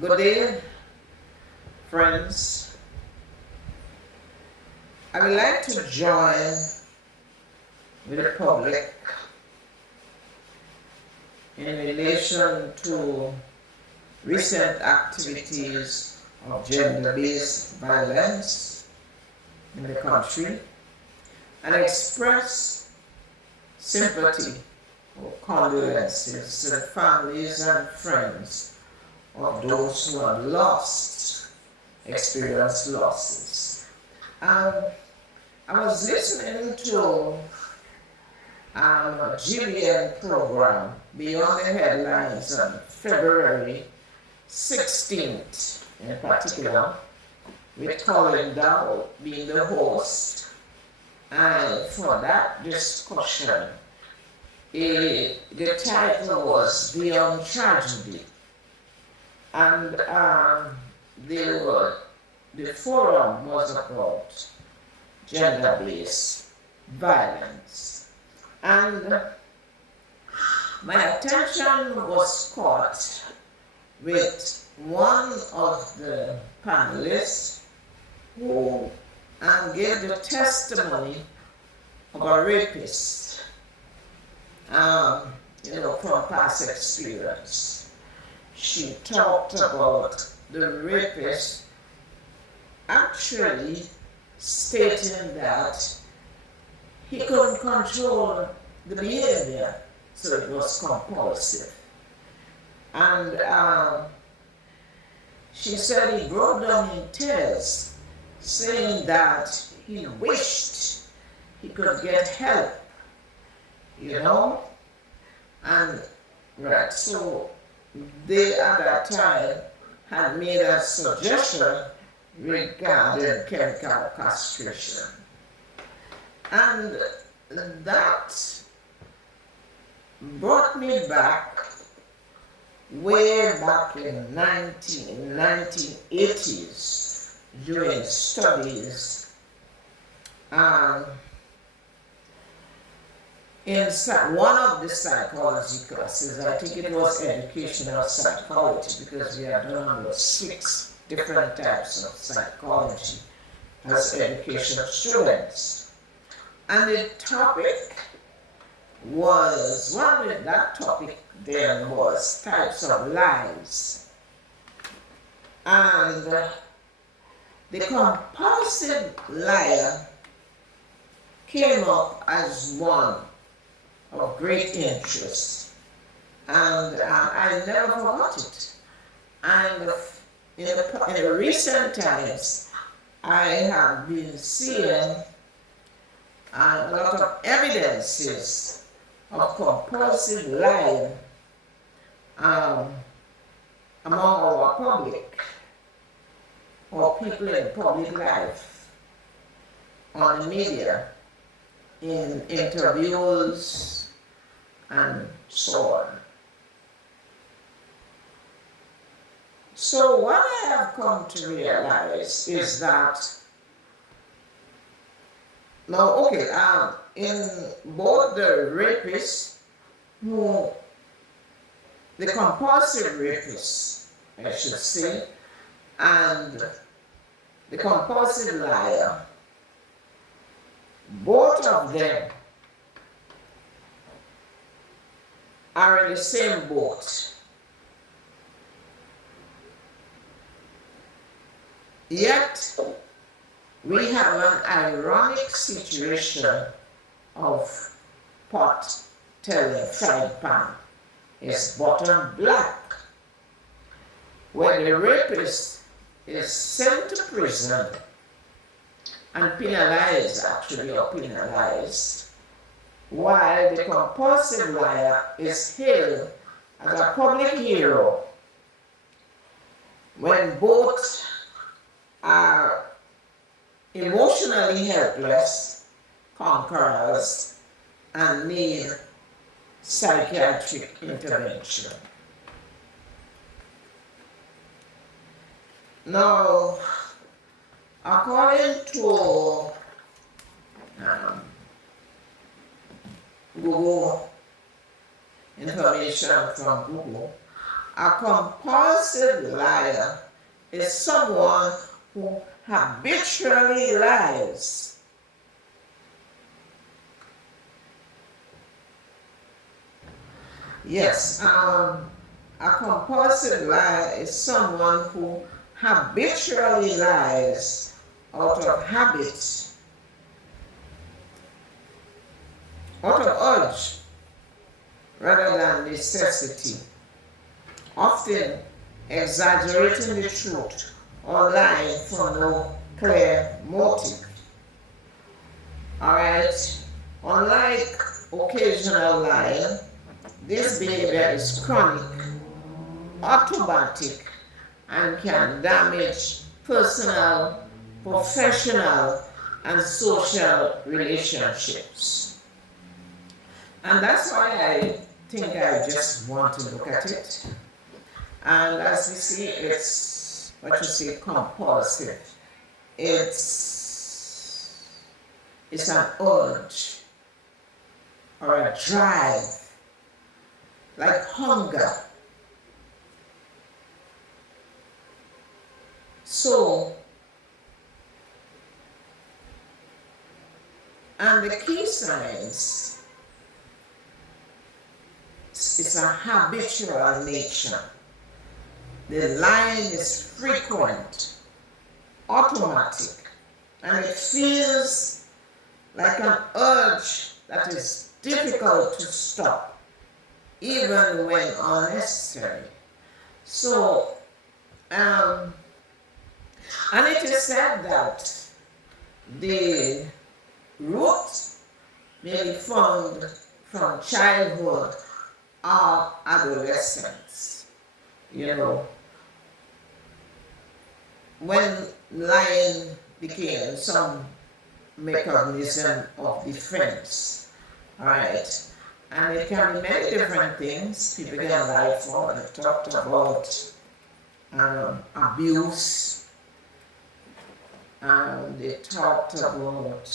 Good day, friends. I would like to join with the public in relation to recent activities of gender-based violence in the country and express sympathy or condolences to the families and friends of those who have experienced losses. I was listening to a GBN program, Beyond the Headlines, on February 16th in particular, with Colin Dow being the host. And for that discussion, the title was Beyond Tragedy. And the forum was about gender-based violence. And my attention was caught with one of the panelists who gave the testimony of a rapist, from past experience. She talked about the rapist actually stating that he couldn't control the behavior, so it was compulsive. And she said he broke down in tears, saying that he wished he could get help, and right, so they at that time had made a suggestion regarding chemical castration. And that brought me back way back in 1980s doing studies in one of the psychology classes. I think it was educational psychology, because we had done about 6 different types of psychology as educational students. And the topic was, that topic then was types of lies. And the compulsive liar came up as one of great interest. And I never forgot it. And in the recent times, I have been seeing a lot of evidences of compulsive lying among our public, or people in public life, on the media, in interviews, and so on. So what I have come to realize is that, in both the rapists, the compulsive rapists, I should say, and the compulsive liar, both of them are in the same boat. Yet, we have an ironic situation of pot telling frying pan is bottom black, where the rapist is sent to prison and penalized, while the compulsive liar is hailed as a public hero, when both are emotionally helpless conquerors and need psychiatric intervention. Now, according to Google information from Google, A compulsive liar is someone who habitually lies. Yes, a compulsive liar is someone who habitually lies out of habit, out of urge, rather than necessity, often exaggerating the truth or lying for no clear motive. Alright, unlike occasional lying, this behavior is chronic, automatic, and can damage personal, professional, and social relationships. And that's why I think I just want to look at it. And as we see, it's what you say, compulsive. It's an urge or a drive, like hunger. So, and the key signs, it's a habitual nature. The lying is frequent, automatic, and it feels like an urge that is difficult to stop, even when unnecessary. So, and it is said that the root may be found from childhood or adolescence. You know, when lying became some mechanism of defense, right? And it can be many different things. People can lie for. They talked about abuse. They talked about,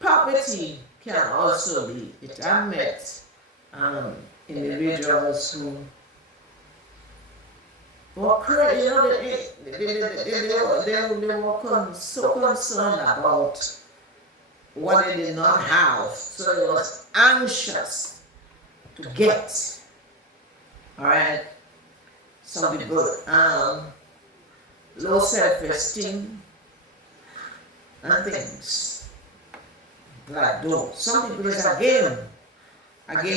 poverty can also be. I met individuals who were they were so concerned about what they did not have, so they was anxious to get. All right, some people low self-esteem and things like those. Some people it's a game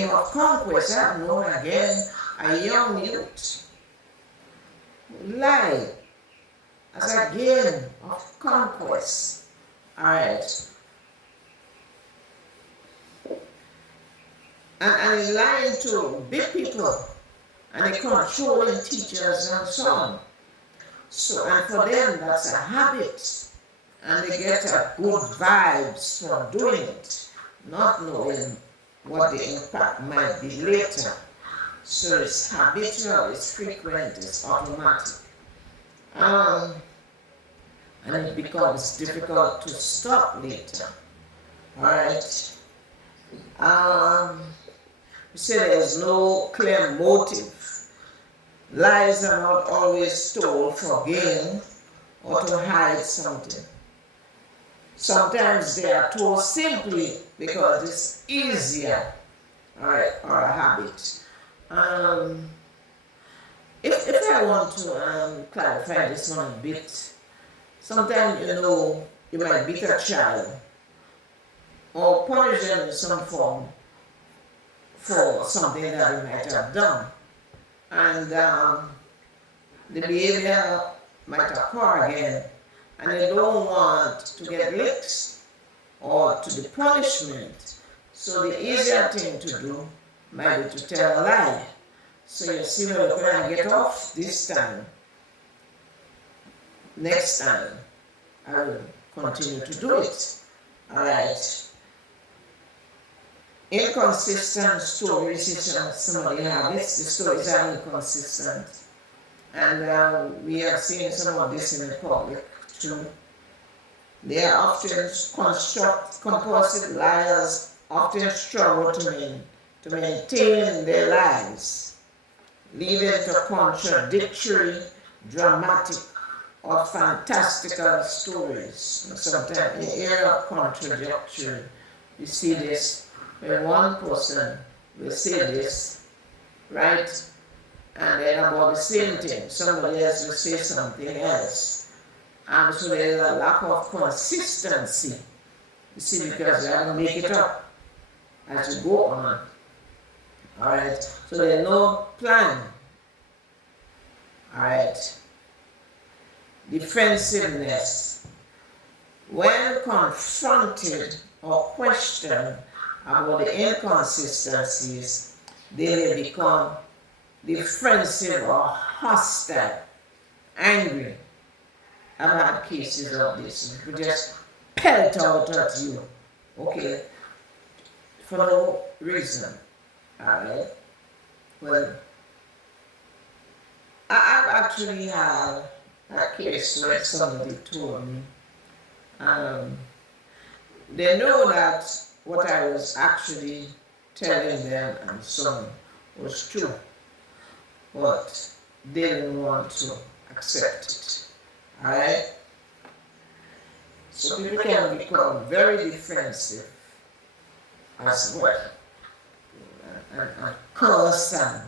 of conquest. I've known again a young youth lie as a game of conquest. Alright. And he's lying to big people and they controlling teachers and so on. So, and for them that's a habit. And they get a good vibes from doing it, not knowing what the impact might be later. So it's habitual, it's frequent, it's automatic. And it becomes difficult to stop later. Alright? We say there's no clear motive. Lies are not always told for gain or to hide something. Sometimes they are told simply because it's easier, or a habit. If I want to clarify this one a bit, sometimes you might beat a child or punish them in some form for something that they might have done, and the behavior might occur again. And they don't want to get licks or to the punishment. So the easier thing to do might be to tell a lie. So you see, when you're going to get off this time, next time I will continue to do it. Alright. Inconsistent stories is some of the habits. The stories are inconsistent. And we have seen some of this in the public. They are often compulsive liars often struggle to maintain their lies. leading to contradictory, dramatic, or fantastical stories. And sometimes in the area of contradictory, you see this when one person will say this, right? And then about the same thing, somebody else will say something else. And so there's a lack of consistency. You see, because you have to make it up as you go on. Alright, so there's no plan. Alright. Defensiveness. When confronted or questioned about the inconsistencies, they may become defensive or hostile, angry. I've had cases of this. We just pelt out at you, okay, for no reason. Alright. Well, I've actually had a case where somebody told me, they know that what I was actually telling them and so on was true, but they didn't want to accept it. Alright? So people can become very defensive as well. And curse and,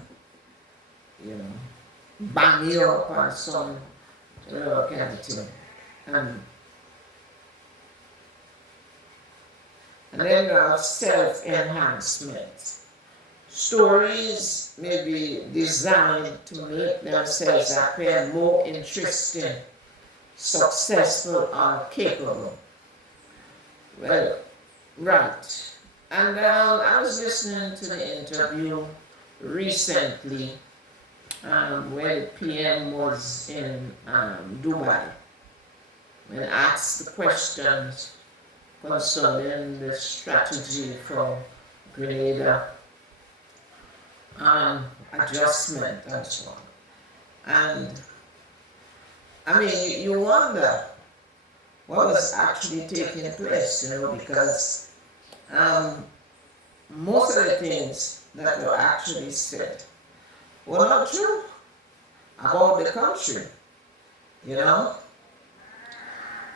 bang you up and some kind of thing. And then you have self-enhancement. Stories may be designed to make themselves appear more interesting, successful, or capable. Well, right. And I was listening to the interview recently where the PM was in Dubai, when asked the questions concerning the strategy for Grenada adjustment and so on. And I mean, you wonder what was actually taking place, because most of the things that were actually said were not true about the country,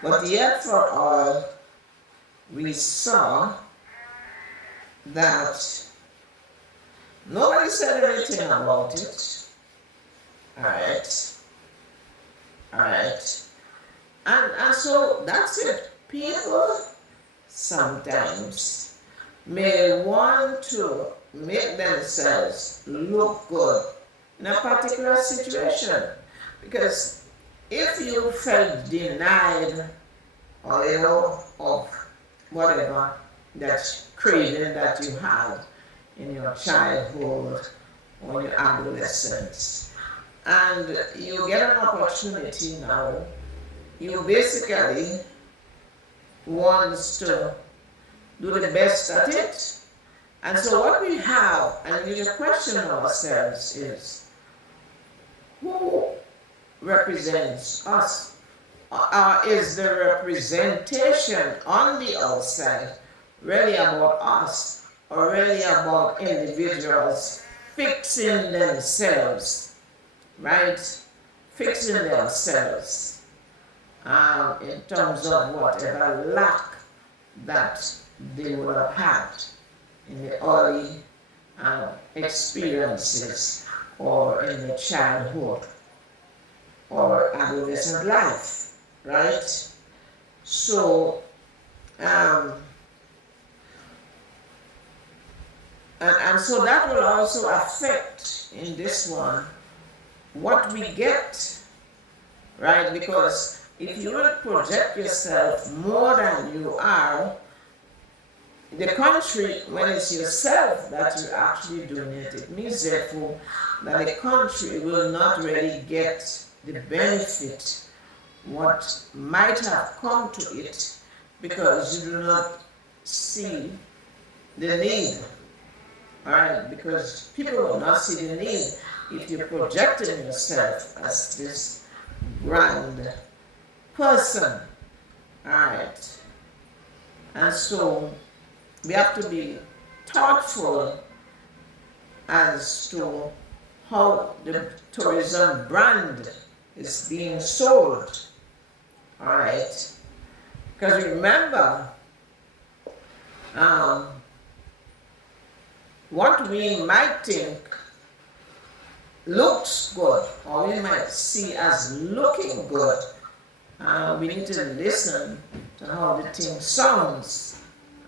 But yet for all, we saw that nobody said anything about it. Alright. And so that's it. People sometimes may want to make themselves look good in a particular situation. Because if you felt denied or of whatever that craving that you had in your childhood or your adolescence, and you get an opportunity now, you basically want to do the best at it. And so what we have, and we just question ourselves, is who represents us? Is the representation on the outside really about us, or really about individuals fixing themselves, right? Fixing themselves in terms of whatever lack that they would have had in the early experiences or in the childhood or adolescent life, right? So, and so that will also affect in this one what we get, right? Because if you will project yourself more than you are, the country, when it's yourself that you're actually doing it, it means therefore that the country will not really get the benefit, what might have come to it, because you do not see the need. Alright, because people will not see the need if you're projecting yourself as this grand person. Alright. And so we have to be thoughtful as to how the tourism brand is being sold. All right, because remember, what we might think looks good, or we might see as looking good, we need to listen to how the thing sounds.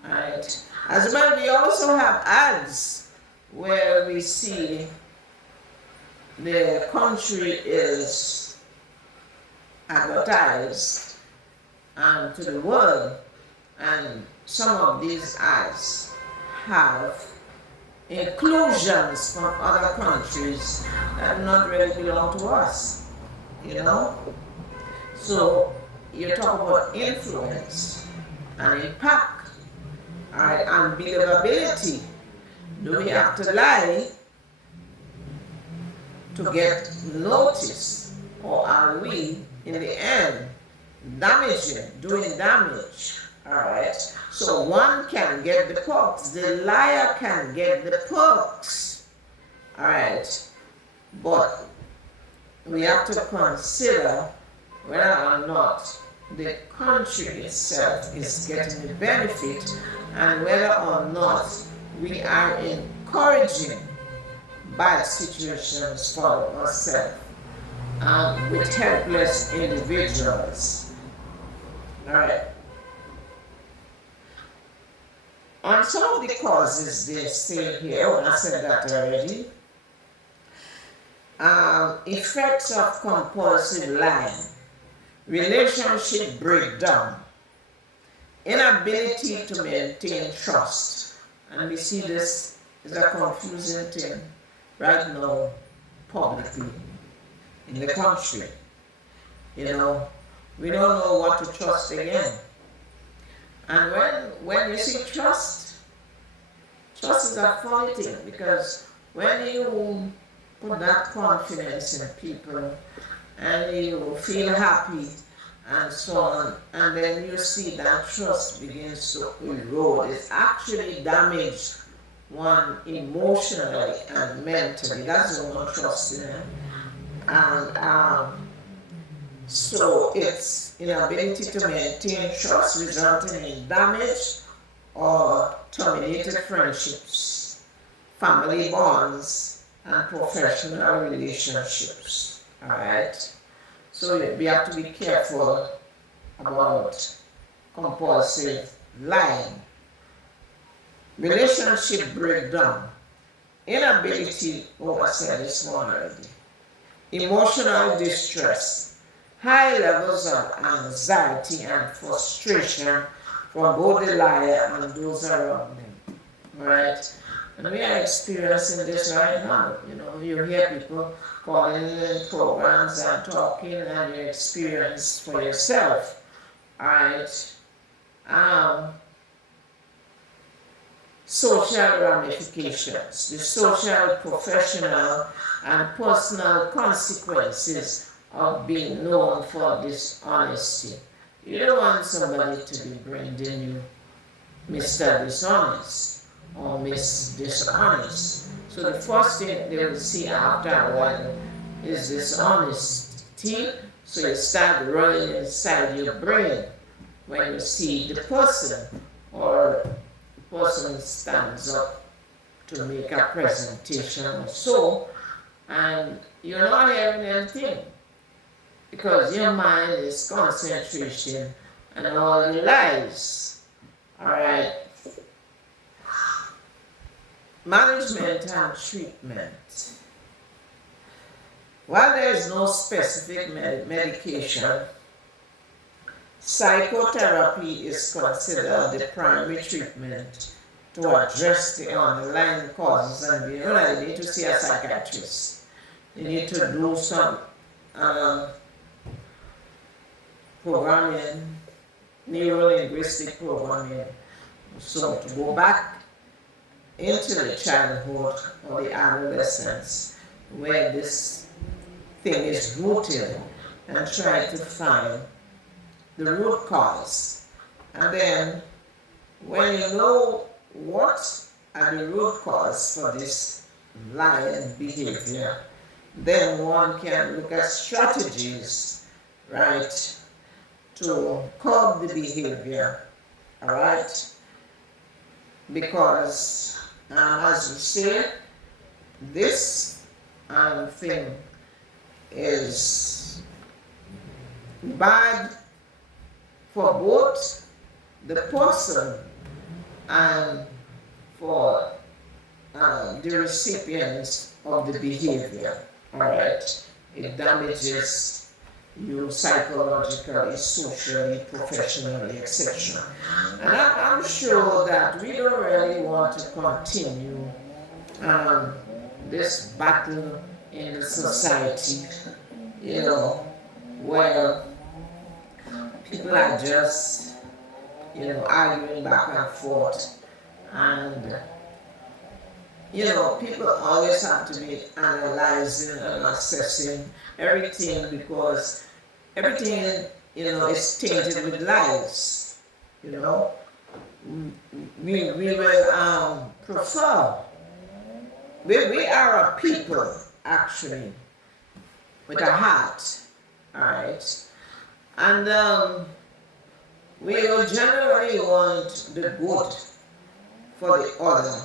Right? As well, we also have ads where we see the country is advertised to the world, and some of these ads have inclusions from other countries that do not really belong to us, you know? So you talk about influence and impact, right, and believability. Do we have to lie to get notice, or are we, in the end, doing damage? All right. So one can get the perks. The liar can get the perks. All right. But we have to consider whether or not the country itself is getting the benefit, and whether or not we are encouraging bad situations for ourselves with helpless individuals. All right. And some of the causes they say here, and I said that already, effects of compulsive lying, relationship breakdown, inability to maintain trust. And we see this is a confusing thing right now publicly in the country. You know, we don't know what to trust again. And when you see trust is a funny thing, because when you put that confidence in people and you feel happy and so on, and then you see that trust begins to erode, it actually damages one emotionally and mentally. That's the one trusting him. And so it's inability to maintain trust, resulting in damage or terminated friendships, family bonds, and professional relationships. All right? So we have to be careful about compulsive lying. Relationship breakdown, inability, I said this one already, emotional distress, high levels of anxiety and frustration from both the liar and those around him. Right? And we are experiencing this right now. You know, you hear people calling in programs and talking, and you experience for yourself. Right? Social ramifications, the social, professional, and personal consequences of being known for dishonesty. You don't want somebody to be branding you Mr. Dishonest or Miss Dishonest. So the first thing they will see after a while is dishonesty. So you start running inside your brain when you see the person, or the person stands up to make a presentation or so, and you're not hearing anything, because your mind is concentration and all the lies. All right. Management and treatment. While there is no specific medication, psychotherapy is considered the primary treatment to address the underlying causes, and you need to see a psychiatrist. You need to do some programming, neuro-linguistic programming, so to go back into the childhood or the adolescence where this thing is rooted, and try to find the root cause. And then when you know what are the root cause for this lying behavior, then one can look at strategies, right, to curb the behavior, all right? Because, as we say, this thing is bad for both the person and for the recipients of the behavior. All right, it damages you psychologically, socially, professionally, etc. And I'm sure that we don't really want to continue this battle in the society, where people are just, arguing back and forth. And, people always have to be analyzing and assessing everything, because everything, is tainted with lies. We will prefer. We are a people, actually, with a heart, all right? And we will generally want the good for the other.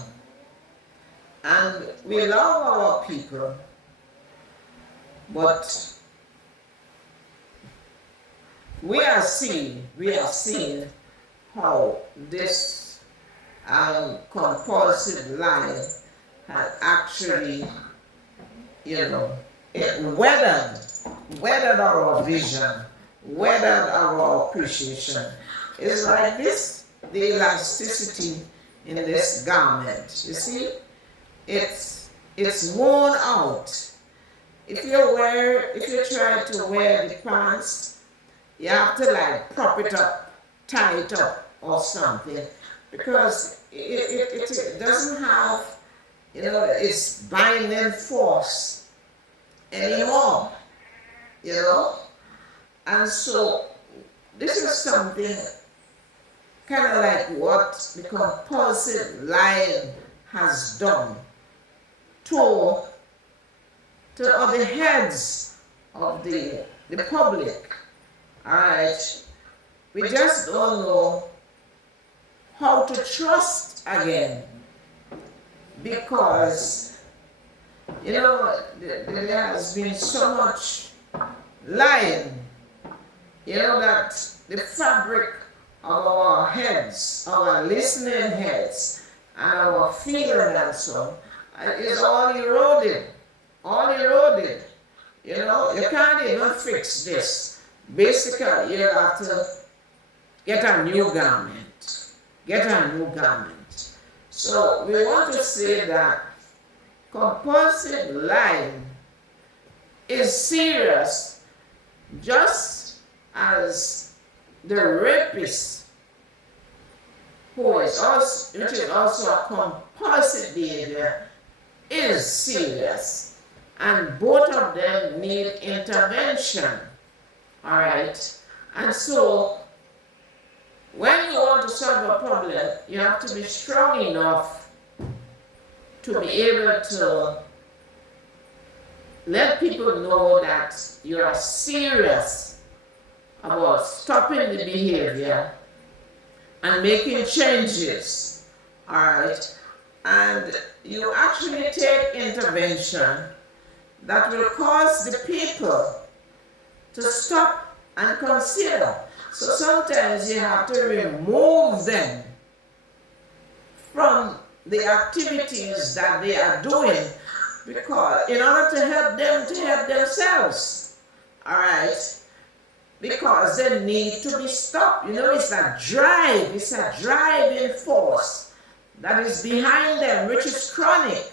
And we love our people, but we are seeing how this compulsive liar has actually, it weathered our vision, weathered our appreciation. It's like this, the elasticity in this garment. You see, it's worn out. If you try to wear the pants, you have to like prop it up, tie it up or something, because it doesn't have, its binding force anymore, And so this is something kind of like what the compulsive lying has done to the heads of the public. All right, we just don't know how to trust again, because there has been so much lying, that the fabric of our heads, our listening heads, and our feeling and so is all eroded. You can't even fix this. Basically, you have to get a new garment. So we want to say that compulsive lying is serious, just as the rapist, which is also a compulsive behavior, is serious, and both of them need intervention. All right, and so when you want to solve a problem, you have to be strong enough to be able to let people know that you are serious about stopping the behavior and making changes, all right? And you actually take intervention that will cause the people to stop and consider. So sometimes you have to remove them from the activities that they are doing, because in order to help them to help themselves, all right? Because they need to be stopped. It's a driving force that is behind them, which is chronic.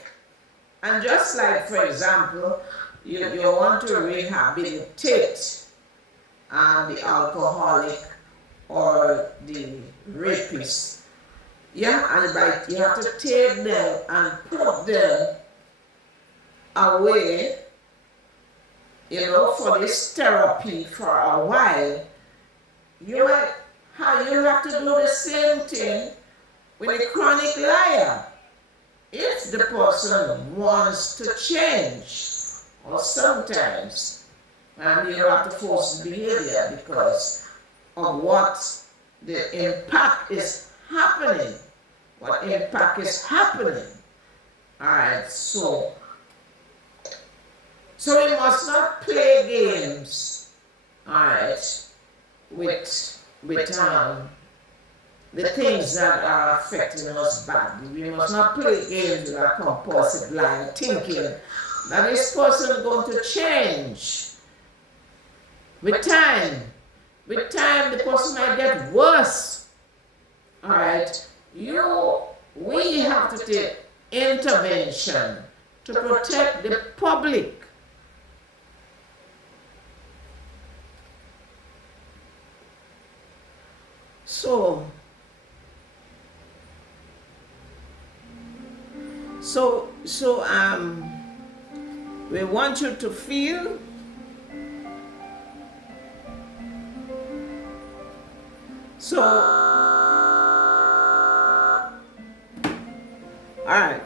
And just like, for example, you want to rehabilitate the alcoholic or the rapist. And you have to take them and put them away, for this therapy for a while. You have to do the same thing with a chronic liar. If the person wants to change, or sometimes you have to force the behavior because of what the impact is happening. What impact is happening. Alright, so we must not play games, alright, with the things that are affecting us badly. We must not play games with our compulsive liar, thinking that this person is going to change. With time, the person might get worse. Alright, we have to take intervention to protect the public. So we want you to feel all right.